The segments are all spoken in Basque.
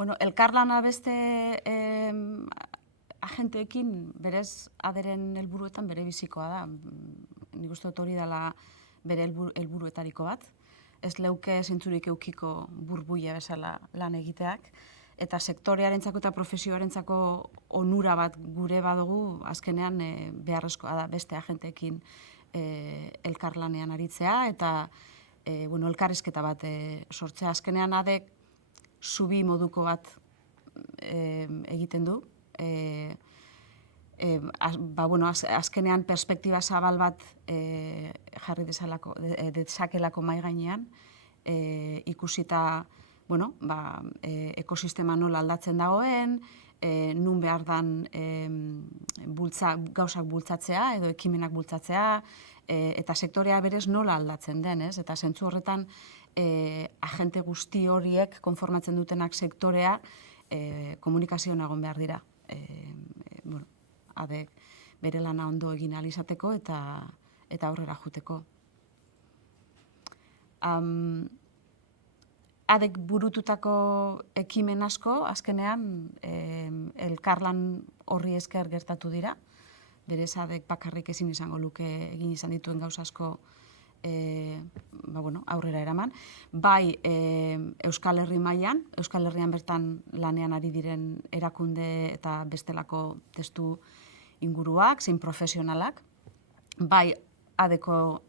Bueno, elkarlana beste agenteekin berez aderen helburuetan bere bizikoa da. Nik uste dut hori dela bere helburuetariko bat. Ez leuke zintzurik eukiko burbuia bezala lan egiteak. Eta sektorearentzako eta profesioarentzako onura bat gure badugu, azkenean beharrezkoa da beste agenteekin elkarlanean aritzea eta elkarrizketa bat sortzea. Azkenean adek zubi moduko bat egiten du. Azkenean perspektiba zabal bat jarri dezakelako mahai gainean, ikusita ekosistema nola aldatzen dagoen, nun behar dan gauzak bultzatzea edo ekimenak bultzatzea, eta sektorea berez nola aldatzen den, ez? Eta zentzu horretan agente guzti horiek konformatzen dutenak sektorea komunikazioan egon behar dira. Adek bere lana ondo egin ahal izateko eta aurrera joateko. Adek burututako ekimen asko, azkenean elkarlan horri esker gertatu dira. Berez adek bakarrik ezin izango luke egin izan dituen gauza asko aurrera eraman. Bai Euskal Herri mailan, Euskal Herrian bertan lanean ari diren erakunde eta bestelako testu inguruak, zein profesionalak, bai adeko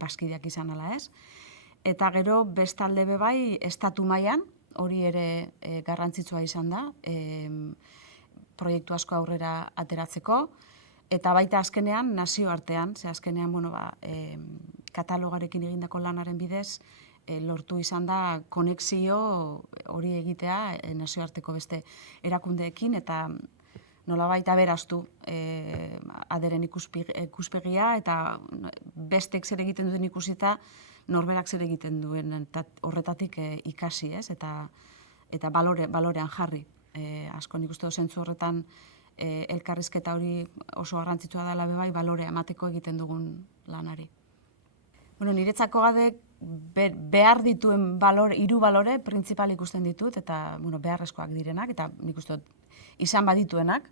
bazkideak izan ala ez. Eta gero bestalde be bai estatu mailan, hori ere garrantzitsua izan da, proiektu asko aurrera ateratzeko, eta baita azkenean nazioartean, ze azkenean katalogarekin egindako lanaren bidez lortu izan da konexio hori egitea nazioarteko beste erakundeekin eta nolabait aberaztu aderen ikuspegia eta bestek zer egiten duten ikusita norberak zer egiten duen horretatik ikasi, ez? Eta balorean jarri. Asko nik uste zentzu horretan elkarrizketa hori oso garrantzitsua dela bai balorea emateko egiten dugun lanari. Niretzako adek behar dituen hiru balore printzipal ikusten ditut eta beharrezkoak direnak eta nik uste izan badituenak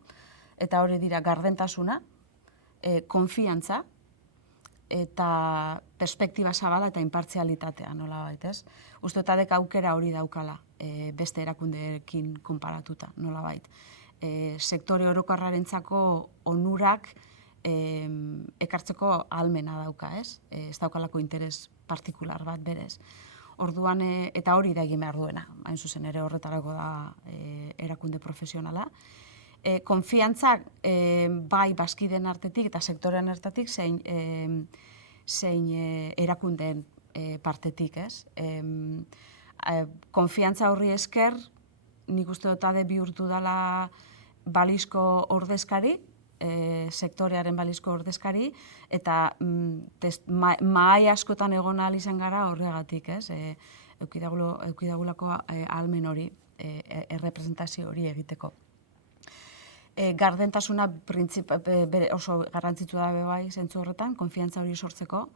eta hori dira gardentasuna, konfiantza eta perspektiba zabala eta inpartzialitatea nolabait, ez? Uste dut adek aukera hori daukala beste erakundeekin konparatuta nolabait. Sektore orokorrarentzako onurak ekartzeko ahalmena dauka, ez? Ez daukalako interes partikular bat berez. Orduan, eta hori da egin behar duena, hain zuzen ere horretarako da erakunde profesionala. Konfiantzak bai bazkideen artetik eta sektorean artetik zein erakundeen partetik, ez? Konfiantza horri esker, nik uste dut ade bihurtu dela balizko ordezkari, sektorearen balizko ordezkari, eta mahai askotan egon ahal izan gara horregatik, ez? Eukidagulako ahalmen hori, errepresentazio hori egiteko. Gardentasuna oso garrantzitsua da bai zentzu horretan, konfiantza hori sortzeko,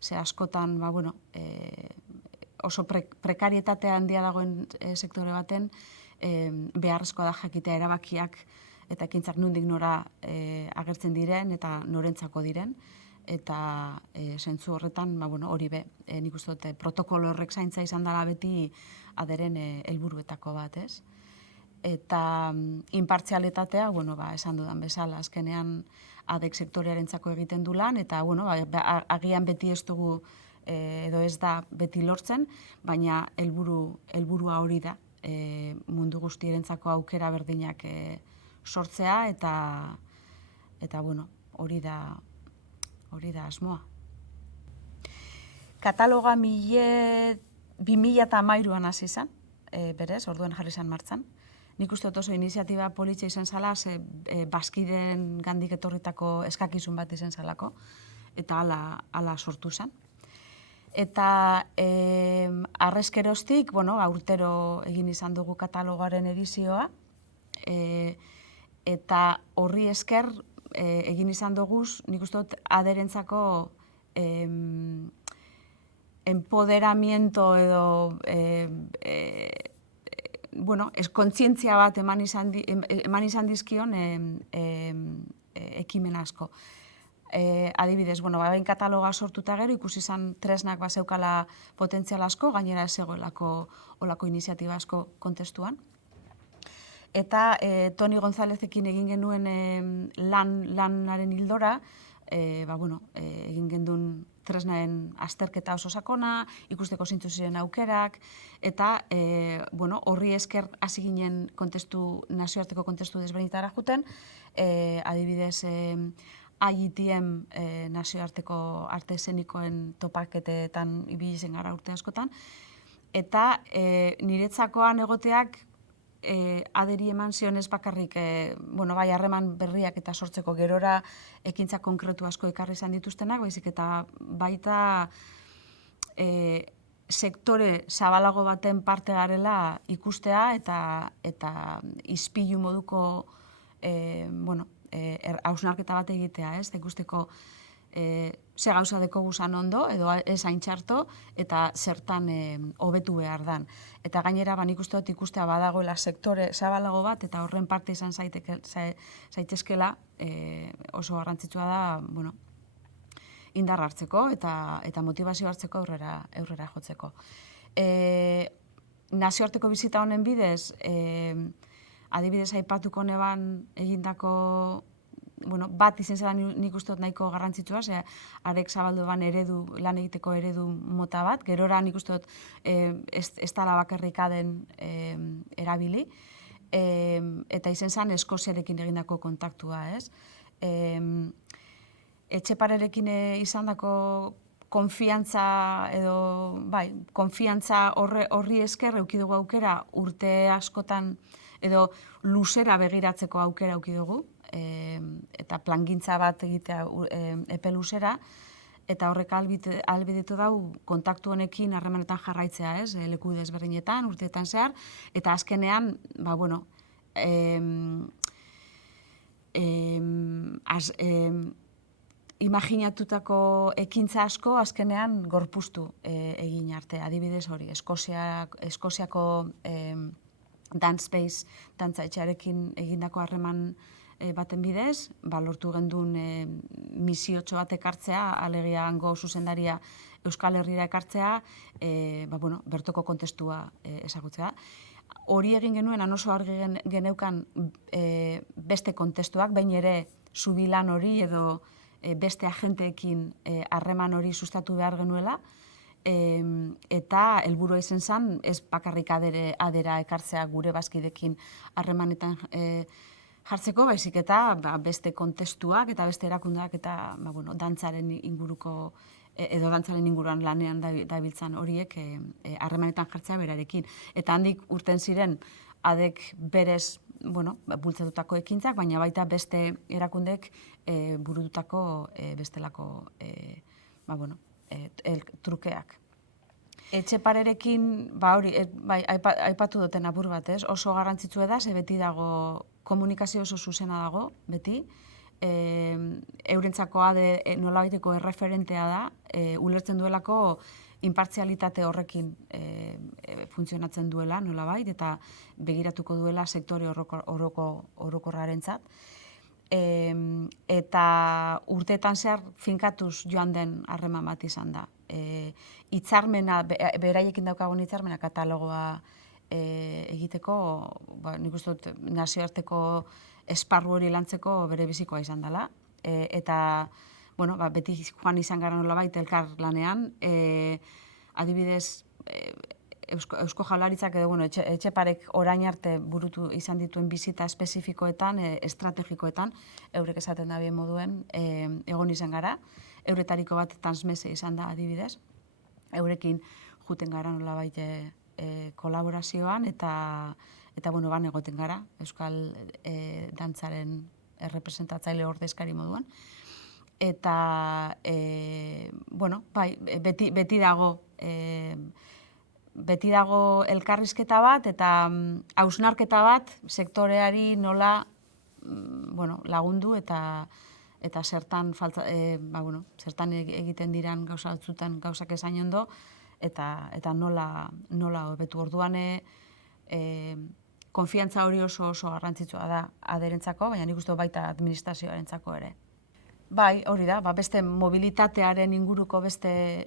ze askotan, oso prekarietatea handia dagoen sektore baten, beharrezkoa da jakitea erabakiak eta ekintzak nondik nora agertzen diren eta norentzako diren. Eta zentzu horretan, hori be, nik uste dute protokolo horrek zaintza izan dela beti aderen helburuetako bat, ez? Eta inpartzialitatea, esan dudan bezala, azkenean adek sektorearentzako egiten du lan, eta agian beti ez dugu edo ez da beti lortzen, baina helburua hori da, mundu guztierentzako aukera berdinak sortzea, eta hori da asmoa. Kataloga 2013an hasi izan, berez, orduen jarri izan martxan. Nik uste dut oso iniziatiba politxe izan zala, bazkideen gandik etorritako eskakizun bat izan zalako, eta hala sortu zen. Eta arrezkeroztik, urtero egin izan dugu katalogaren edizioa, eta horri esker egin izan dugu, nik uste dut aderentzako empoderamiento edo bueno, kontzientzia bat eman izan dizkion ekimen asko. Adibidez, bueno, bain kataloga sortuta gero, ikusi izan tresnak bazeukala potentzial asko, gainera ez zegoelako olako iniziatiba asko kontestuan. Eta Toni Gonzalezekin egin genuen lanaren hildora, egin genduen tresnaen azterketa oso sakona, ikusteko zintzu ziren aukerak, eta horri esker hasi ginen nazioarteko kontestu desberdinetara joeten, adibidez, IETM nazioarteko arte eszenikoen topaketetan ibili zen gara urte askotan, eta niretzakoan egoteak aderi eman zion ez bakarrik, bai, harreman berriak eta sortzeko gerora ekintza konkretu asko ekarri izan dituztenak, baizik eta baita sektore zabalago baten parte garela ikustea eta ispilu moduko hausnarketa bat egitea, ez, ikusteko ze gauza dekoguzan ondo, edo ez hain txarto, eta zertan hobetu behar dan. Eta gainera, nik uste dut ikustea badagoela sektore zabalago bat, eta horren parte izan zaitezkela oso garrantzitsua da, indar hartzeko eta motivazio hartzeko aurrera jotzeko. Nazioarteko bizita honen bidez, adibidez aipatuko neban egindako bat izen zela nik uste dut nahiko garrantzitsua, arek zabaldu ban lan egiteko eredu mota bat, gerora nik uste dut ez dala bakarrik aden erabili, eta izen zen Eskoziarekin egindako kontaktua, ez? Etxeparerekin izan dako konfiantza edo, konfiantza horri esker eukidugu aukera urte askotan edo luzera begiratzeko aukera eukidugu, eta plangintza bat egitea epe luzera, eta horrek ahalbidetu dau kontaktu honekin harremanetan jarraitzea, ez, leku desberdinetan, urteetan zehar, eta azkenean, imaginatutako ekintza asko azkenean gorpuztu egin arte. Adibidez hori, Eskoziako Dance Space dantza etxearekin egindako harreman baten bidez, lortu gendun misiotxo bat ekartzea, alegia hango zuzendaria Euskal Herrira ekartzea, bertoko kontestua ezagutzea. Hori egin genuen, oso argi geneukan beste kontestuak, bain ere zubilan hori edo beste agenteekin harreman hori sustatu behar genuela, eta helburua izen zen, ez bakarrik adera ekartzea gure bazkidekin harremanetan jartzeko, baizik eta beste kontestuak eta beste erakundeak eta dantzaren inguruko edo dantzaren inguruan lanean dabiltzan horiek harremanetan jartzea berarekin. Eta handik urten ziren adek berez bultzatutako ekintzak, baina baita beste erakundek burututako bestelako trukeak. Etxeparerekin, aipatu duten apur bat, ez? Oso garrantzitsua da, ze beti dago komunikazio oso zuzena dago, beti. Eurentzako nolabaiteko erreferentea da, ulertzen duelako inpartzialitate horrekin funtzionatzen duela, nolabait, eta begiratuko duela sektore orokorrarentzat. Eta urteetan zehar finkatuz joan den harreman bat izan da. Hitzarmena, beraiekin daukagun hitzarmena katalogoa egiteko, nik uste dut nazioarteko esparru hori lantzeko bere bizikoa izan dela. Eta, beti joan izan gara nolabait elkar lanean, adibidez, Eusko Jaurlaritzak edo, Etxeparek orain arte burutu izan dituen bizita espezifikoetan, estrategikoetan, eurek esaten da bien moduen, egon izan gara. Euretariko bat transmese izan da adibidez. Eurekin juten gara nolabait kolaborazioan eta ban egoten gara, Euskal dantzaren errepresentatzaile ordezkari moduan. Eta, beti dago elkarrizketa bat eta hausnarketa bat sektoreari nola lagundu eta zertan egiten diran gauza batzutan gauzak esain ondo eta nola hobetu. Orduan konfiantza hori oso garrantzitsua da aderentzako, baina nik uste baita administrazioarentzako ere. Bai, hori da, beste mobilitatearen inguruko beste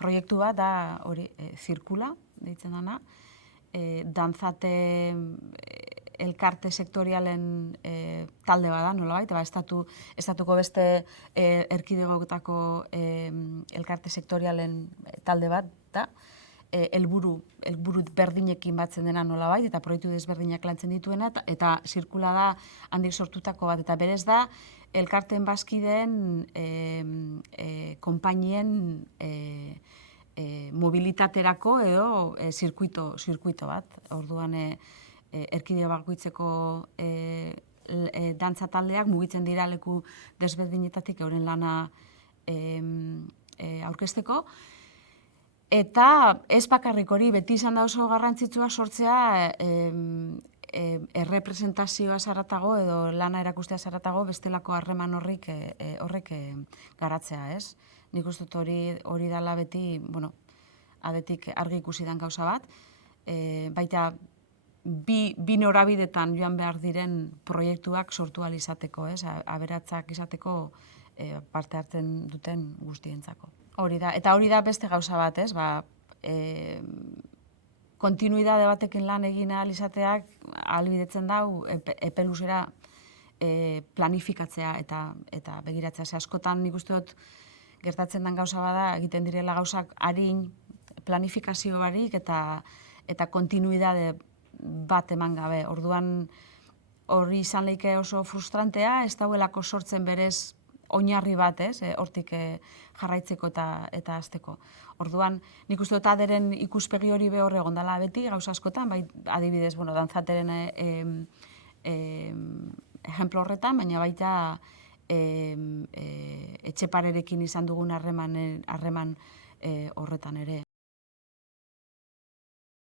proiektu bat da hori zirkula, deitzen dana, dantzate elkarte sektorialen talde bada, nolabait, estatuko beste erkidegotako elkarte sektorialen talde bat da, helburu berdinekin batzen dena nolabait, eta proiektu desberdinak lantzen dituena, eta zirkula da handik sortutako bat, eta berez da, elkarteen bazkideen konpainien mobilitaterako edo zirkuito bat. Orduan, erkidego bakoitzeko dantza taldeak mugitzen dira leku desberdinetatik euren lana aurkezteko. Eta ez bakarrik hori, beti izan da oso garrantzitsua sortzea errepresentazioa zaratago edo lana erakustea zaratago bestelako harreman horrek garatzea, ez? Nik uste dut hori dela beti, adetik argi ikusi den gauza bat, baita bi norabidetan joan behar diren proiektuak sortu ahal izateko, ez? Aberatzak izateko parte hartzen duten guztientzako. Hori da, eta hori da beste gauza bat, ez? Kontinuidade batekin lan egin ahal izateak ahalbidetzen dau epe luzera planifikatzea eta begiratzea. Askotan nik uste dut gertatzen den gauza bada, egiten direla gauzak arin planifikazio barik eta kontinuidade bat eman gabe. Orduan hori izan leike oso frustrantea, ez dauelako sortzen berez oinarri bat, ez, hortik jarraitzeko eta hasteko. Orduan, nik uste dut aderen ikuspegi hori behor egon dela beti, gauza askotan, bai, adibidez, dantzateren ejemplo horretan, baina baita Etxeparerekin izan dugun harreman horretan ere.